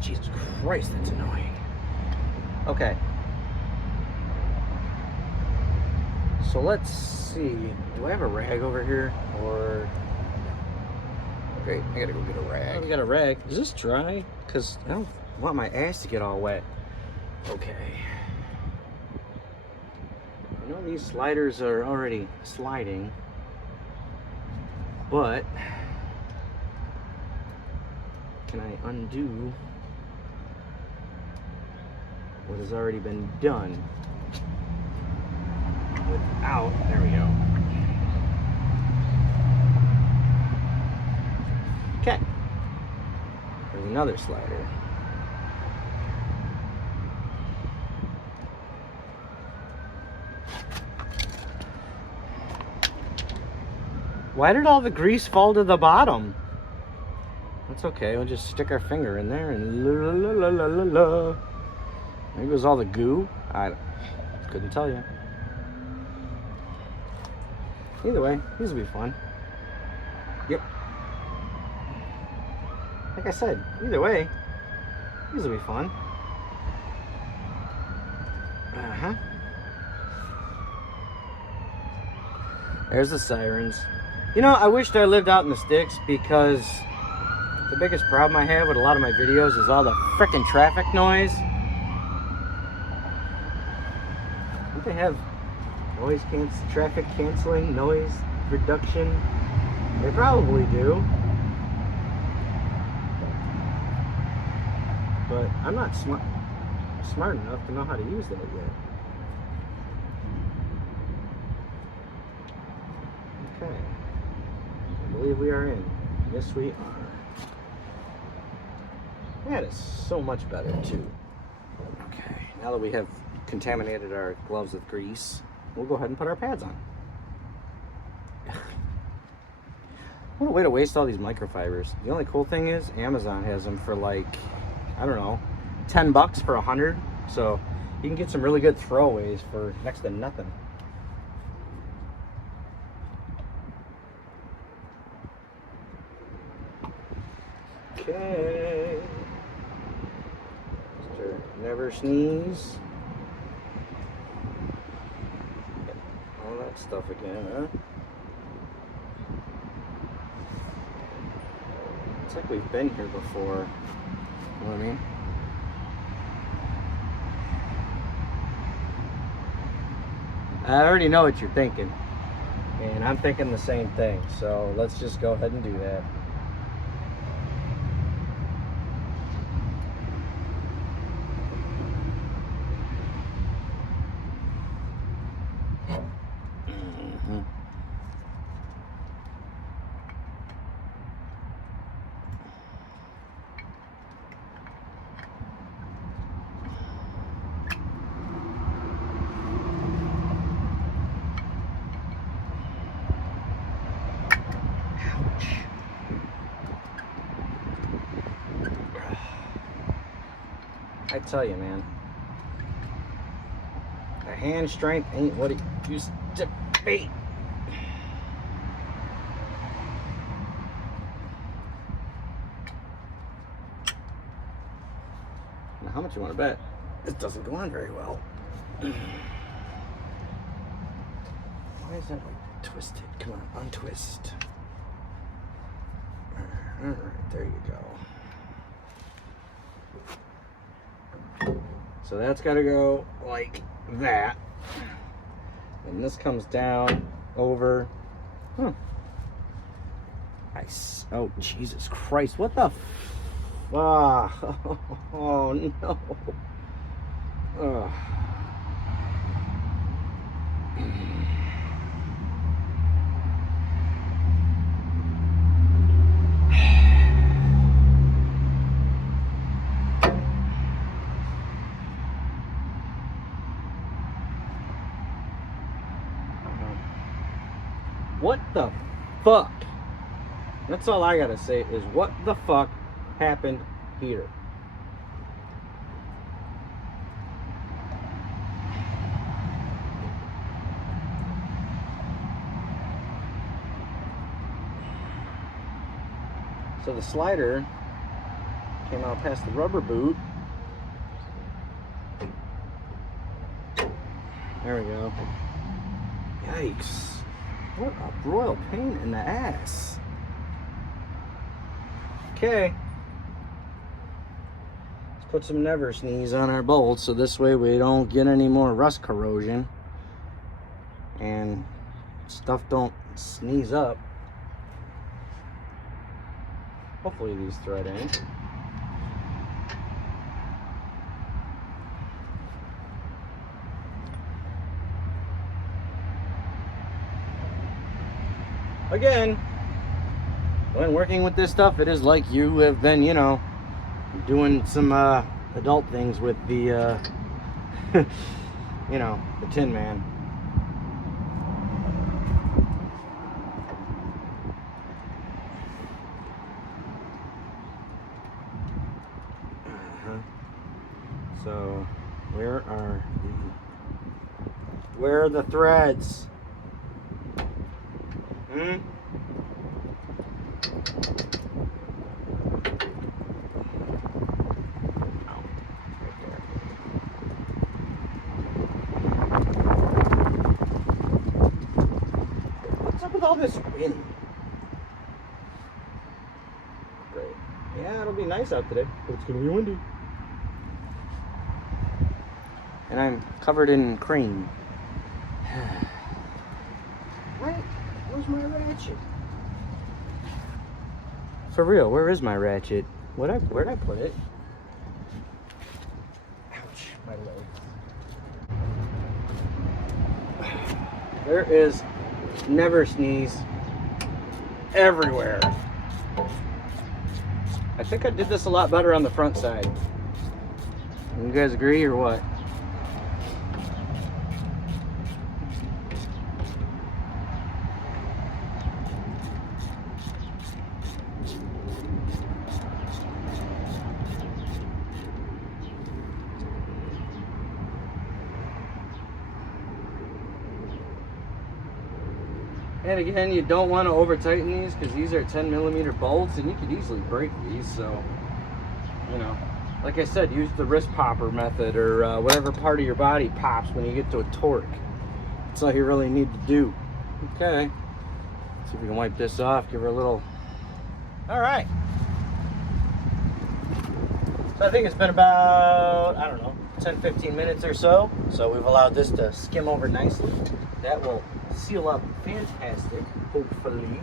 Jesus Christ, that's annoying. Okay. So let's see. Do I have a rag over here? Or. Great, I gotta go get a rag. Oh, we got a rag. Is this dry? Because I don't want my ass to get all wet. Okay. I know these sliders are already sliding, but can I undo what has already been done without, there we go. Okay, there's another slider. Why did all the grease fall to the bottom? That's okay, we'll just stick our finger in there and la la la la la la. Maybe it was all the goo. I couldn't tell you. Either way, these will be fun. Yep. Like I said, either way, these will be fun. Uh-huh. There's the sirens. You know, I wished I lived out in the sticks because the biggest problem I have with a lot of my videos is all the frickin' traffic noise. Don't they have traffic canceling, noise reduction? They probably do. But I'm not smart enough to know how to use that yet. Okay. I believe we are in. Yes, we are. That is so much better, too. Okay, now that we have contaminated our gloves with grease, we'll go ahead and put our pads on. What a way to waste all these microfibers. The only cool thing is Amazon has them for like, I don't know, $10 for 100. So you can get some really good throwaways for next to nothing. Okay. Mr. Never Sneeze. All that stuff again, huh? It's like we've been here before. You know what I mean? I already know what you're thinking. And I'm thinking the same thing. So let's just go ahead and do that. I tell you, man, the hand strength ain't what it used to be. Now, how much you want to bet? This doesn't go on very well. Why is that like twisted? Come on, untwist. All right, there you go. So that's got to go like that. And this comes down over. Huh. Nice. Oh, Jesus Christ. What the oh, no. Ugh. What the fuck? That's all I gotta say is what the fuck happened here? So the slider came out past the rubber boot. There we go. Yikes. What a royal pain in the ass. Okay. Let's put some Never Sneeze on our bolts so this way we don't get any more rust corrosion and stuff don't sneeze up. Hopefully these thread in. Again, when working with this stuff, it is like you have been, you know, doing some adult things with the, you know, the Tin Man. So, where are the threads? Hmm? What's up with all this wind? Great. Yeah, it'll be nice out today, but it's gonna be windy. And I'm covered in cream. Right? Where's my ratchet? For real, where is my ratchet? Where'd I put it? Ouch, my leg. There is Never Sneeze everywhere. I think I did this a lot better on the front side. You guys agree or what? And again, you don't want to over tighten these because these are 10mm bolts and you could easily break these. So, you know, like I said, use the wrist popper method or whatever part of your body pops when you get to a torque. That's all you really need to do. Okay. See if we can wipe this off, give her a little. All right. So I think it's been about, I don't know, 10-15 minutes or so. So we've allowed this to skim over nicely. That will seal up fantastic, hopefully.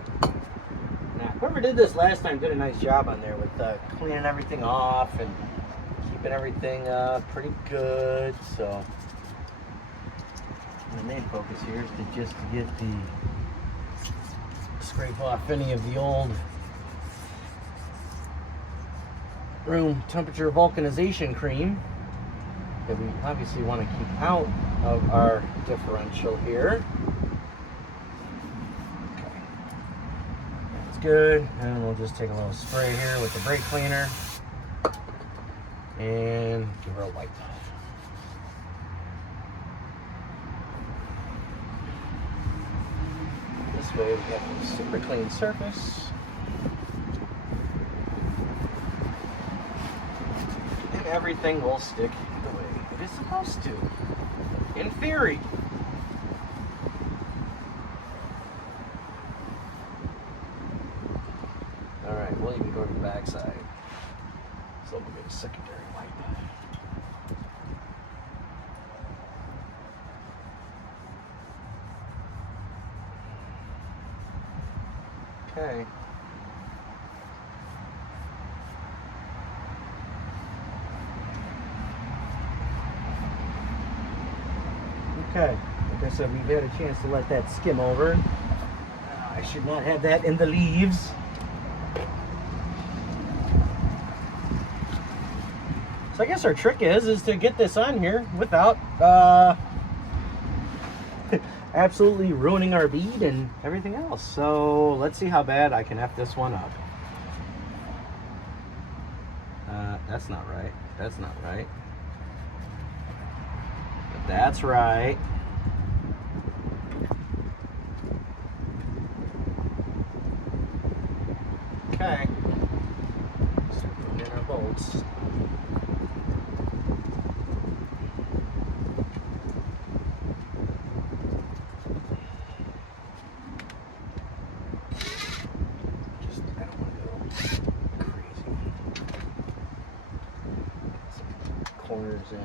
Now, whoever did this last time did a nice job on there with cleaning everything off and keeping everything pretty good. So the main focus here is to just get the scrape off any of the old room temperature vulcanization cream that we obviously want to keep out of our differential here. Okay. That's good. And we'll just take a little spray here with the brake cleaner and give her a wipe. This way we have a super clean surface. And everything will stick the way it is supposed to. In theory. Alright, we'll even go to the back side. So we'll get a secondary wipe. Okay. Okay, like I said, we've had a chance to let that skim over. I should not have that in the leaves. So I guess our trick is to get this on here without absolutely ruining our bead and everything else. So let's see how bad I can F this one up. That's not right. That's not right. But that's right. Okay. Start putting in our bolts. Corners in.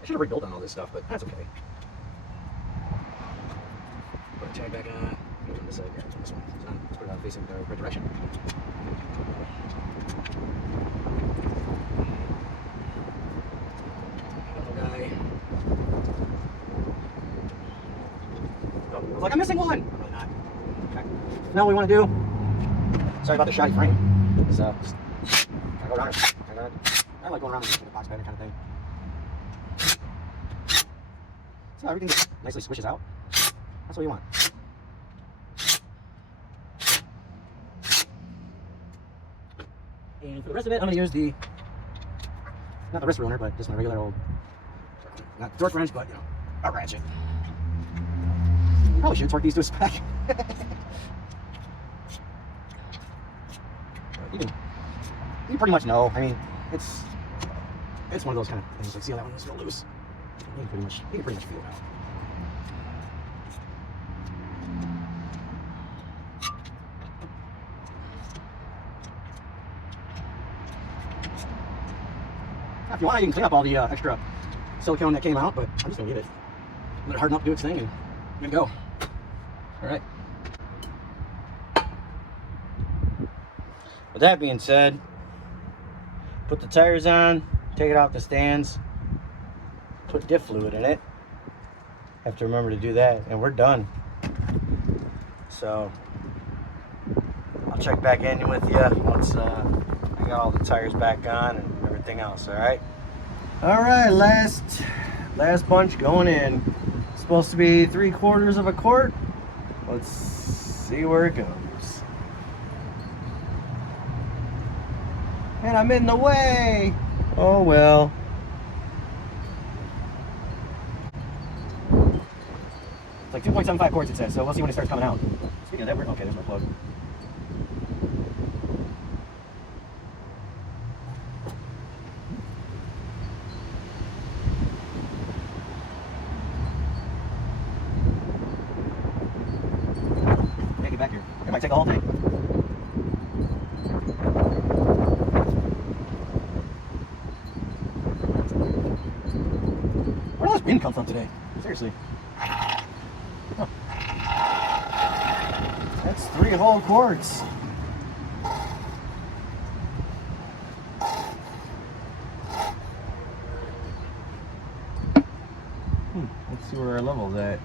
I should have rebuilt on all this stuff, but that's okay. Put a tag back on. Go on this side. Yeah, this one. Let's put it out facing the right direction. Little guy. Oh, I was like, I'm missing one. I'm really not. Okay. Now what we want to do. Sorry about the shoddy frame. Is gotta go around it. I like going around in the box pattern kind of thing. So everything just nicely swishes out. That's what you want. And for the rest of it, I'm gonna use the not the wrist ruiner, but just my regular old not torque wrench, but you know, a ratchet. Probably should torque these to a spec. You pretty much know. I mean, it's one of those kind of things. Like, see how that one was real loose? You can pretty much feel it out. Now, if you want, you can clean up all the extra silicone that came out, but I'm just gonna leave it. Let it harden up, do its thing, and we're gonna go. All right. With that being said, put the tires on, take it off the stands, put diff fluid in it. Have to remember to do that, and we're done. So I'll check back in with you once I got all the tires back on and everything else. All right. All right, last bunch going in. It's supposed to be 3/4 of a quart. Let's see where it goes. And I'm in the way. Oh well. It's like 2.75 quarts it says, so we'll see when it starts coming out. Speaking of that, okay, there's my plug. Yeah, get back here. It might take a whole day. Where did all this wind come from today? Seriously. Huh. That's 3 whole quarts. Let's see where our level's at.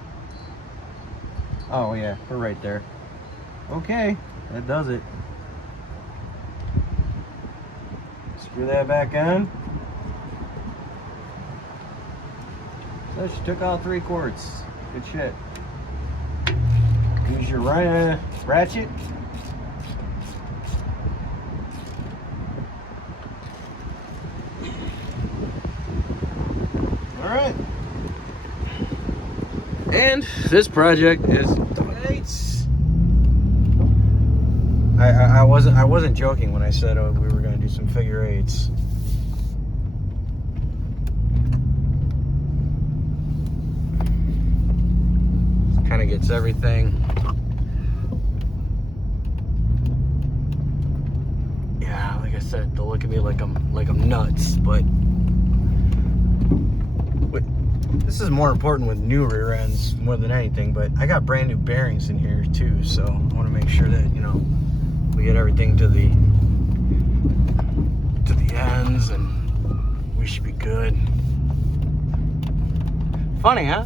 Oh yeah, we're right there. Okay, that does it. Screw that back on. So she took out 3 quarts. Good shit. Use your ratchet. All right. And this project is done. I wasn't joking when I said we were going to do some figure eights. Kind of gets everything. Yeah, like I said, they'll look at me like I'm nuts, but This is more important with new rear ends more than anything, but I got brand new bearings in here too, so I want to make sure that, you know, we get everything to the ends and we should be good. Funny, huh?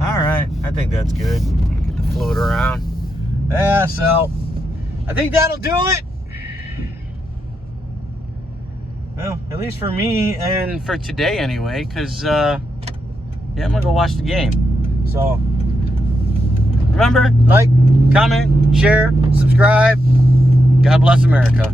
All right, I think that's good. Get the fluid around. Yeah, so I think that'll do it. Well, at least for me and for today anyway, because, yeah, I'm going to go watch the game. So, remember, like, comment, share, subscribe. God bless America.